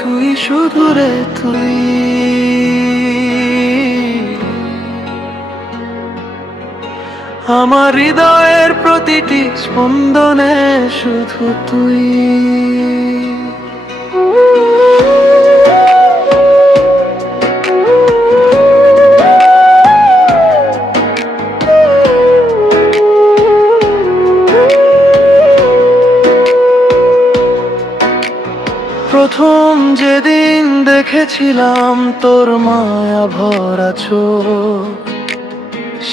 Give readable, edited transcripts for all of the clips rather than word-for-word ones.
তুই শুধু রে তুই, আমার হৃদয়ের প্রতিটি স্পন্দনে শুধু তুই। প্রথম যেদিন দেখেছিলাম তোর মায়া ভরা চোখ,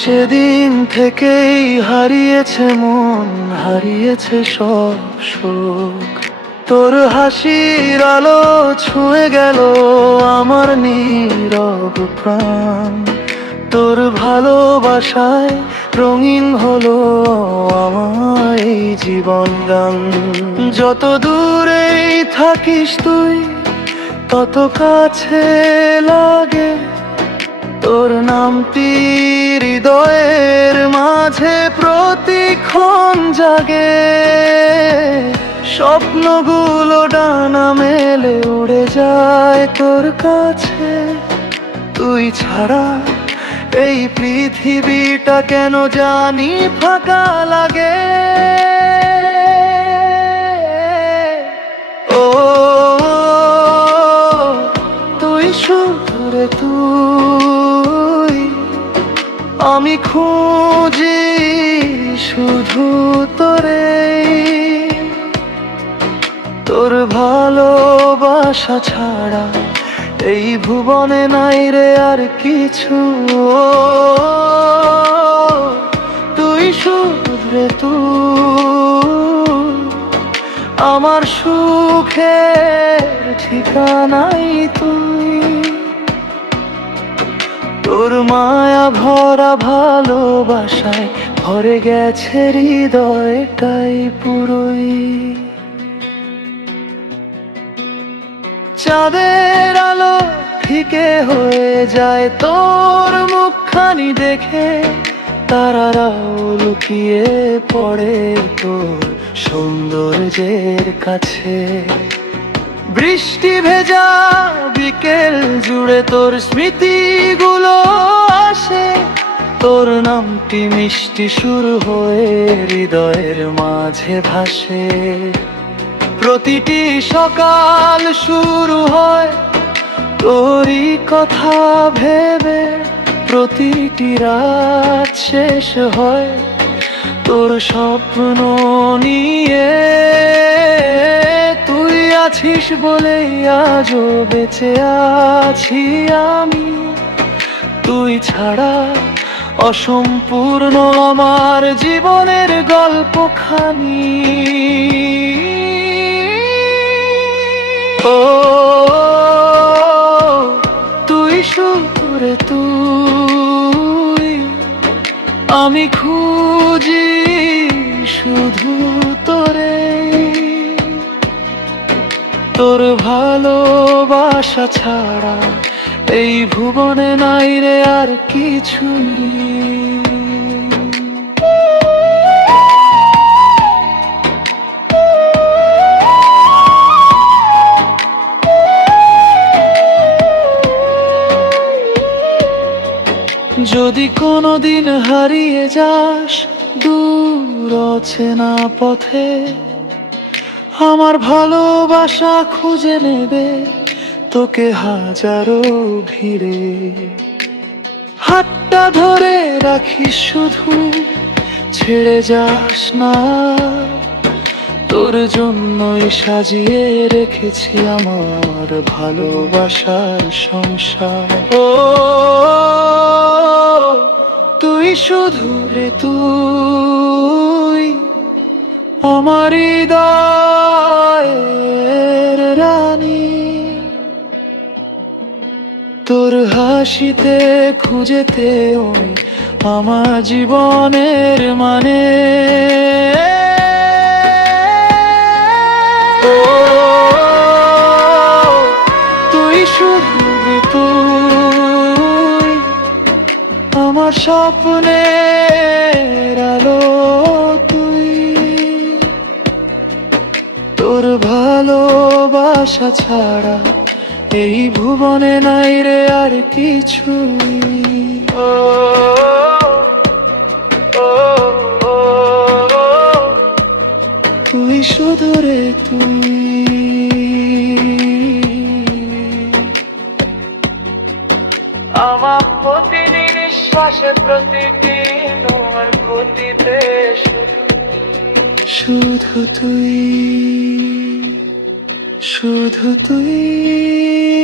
সেদিন থেকেই হারিয়েছে মন, হারিয়েছে সব সুখ। তোর হাসির আলো ছুঁয়ে গেল আমার নীরব প্রাণ, তোর ভালোবাসায় রঙিন হলো আমার এই জীবন গান। যত দূরেই থাকিস তুই তত কাছে লাগে, তোর নামটি হৃদয়ের মাঝে প্রতিক্ষণ জাগে। স্বপ্নগুলো ডানা মেলে উড়ে যায় তোর কাছে, তুই ছাড়া এই পৃথিবীটা কেন জানি ফাঁকা লাগে। ও তুই শুধু রে তুই, আমি খুঁজি শুধু তোরে। তোর ভালোবাসা ছাড়া এই ভুবনে নাই রে আর কিছু। তুই শুধু রে তুই, আমার সুখের ঠিকানাই তুই। তোর মায়া ভরা ভালোবাসায় ভরে গেছে হৃদয়টাই পুরোই। চাঁদের আলো ফিকে হয়ে যায় তোর মুখখানি দেখে, তারারাও লুকিয়ে পড়ে তোর সৌন্দর্যের কাছে। বৃষ্টি ভেজা বিকেল জুড়ে তোর স্মৃতিগুলো আসে, তোর নামটি মিষ্টি সুর হয়ে হৃদয়ের মাঝে ভাসে। প্রতিটি সকাল শুরু হয় তোরই কথা ভেবে, প্রতিটি রাত শেষ হয় তোর স্বপ্ন নিয়ে। তুই আছিস বলেই আজও বেঁচে আছি আমি, তুই ছাড়া অসম্পূর্ণ আমার জীবনের গল্পখানি। ও তুই শুধু রে তুই, আমি খুঁজি শুধু তোরে। তোর ভালোবাসা ছাড়া এই ভুবনে নাই রে আর কিছুই। যদি কোনোদিন হারিয়ে যাস দূর অচেনা পথে, আমার ভালোবাসা খুঁজে নেবে তোকে হাজারো ভিড়ে। হাতটা ধরে রাখিস শুধু, ছেড়ে যাস না, তোর জন্যই সাজিয়ে রেখেছি আমার ভালোবাসার সংসার। ও তুই শুধু রে তুই, আমার হৃদয়ের রানী। তোর হাসিতে খুঁজেতে ওই আমার জীবনের মানে। ও তুই শুধু তুই, আমার স্বপ্নের আলো ভালোবাসা ছাড়া এই ভুবনে নাই রে আর কিছুই। ও ও ও, তুই শুধু রে তুই। আমার প্রতিটি নিঃশ্বাসে প্রতিটি তোমার গতিতে শুধু তুই, শুধু তুই।